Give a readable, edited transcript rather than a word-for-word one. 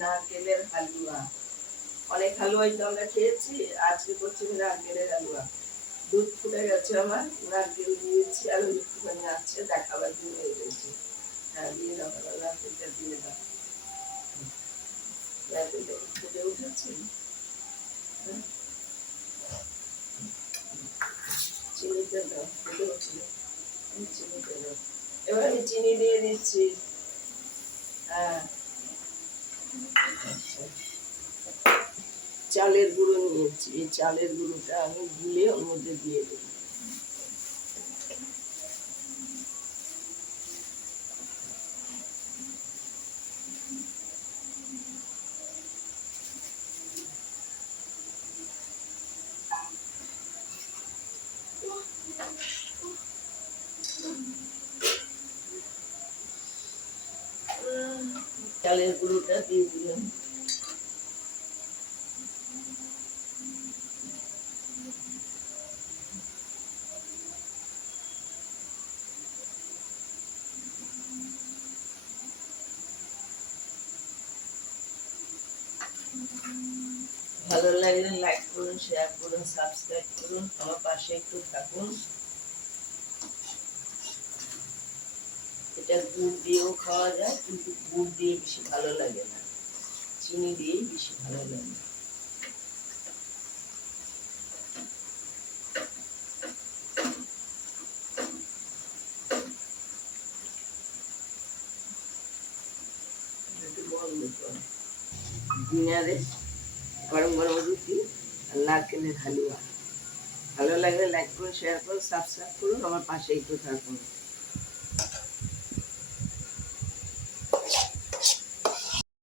নারকেলের হালুয়া। অনেক হালুয়াই তো আমরা খেয়েছি, আজকে করছি নারকেলের হালুয়া। দুধ ফুটে গেছে আমার, নারকেল দিয়েছি আর একটুখানি আছে দেখাবার জন্য এনেছি। হ্যাঁ, দিয়ে দাও, নারকেলটা দিয়ে দাও। নারকেলটা ফুটে উঠেছে। চিনিটা দাও, ফুটে উঠলে চিনিটা দাও। এবার আমি চিনি দিয়ে দিচ্ছি। হ্যাঁ, চালের গুঁড়ো নিয়েছি, এই চালের গুঁড়োটা আমি গুলে ওর মধ্যে দিয়ে দেব। চালের গুঁড়োটা দিয়ে দিলাম। ভালো লাগলে লাইক করুন, শেয়ার করুন, সাবস্ক্রাইব করুন, আমার পাশে একটু থাকুন। এটা গুড় দিয়েও খাওয়া যায়, কিন্তু গুড় দিয়ে বেশি ভালো লাগে না, চিনি দিয়েই বেশি ভালো লাগে। ডিনারে গরম গরম রুটি আর নারকেলের হালুয়া। ভালো লাগলে লাইক করুন, শেয়ার করুন, সাবস্ক্রাইব করুন, আমার পাশে একটু থাকুন।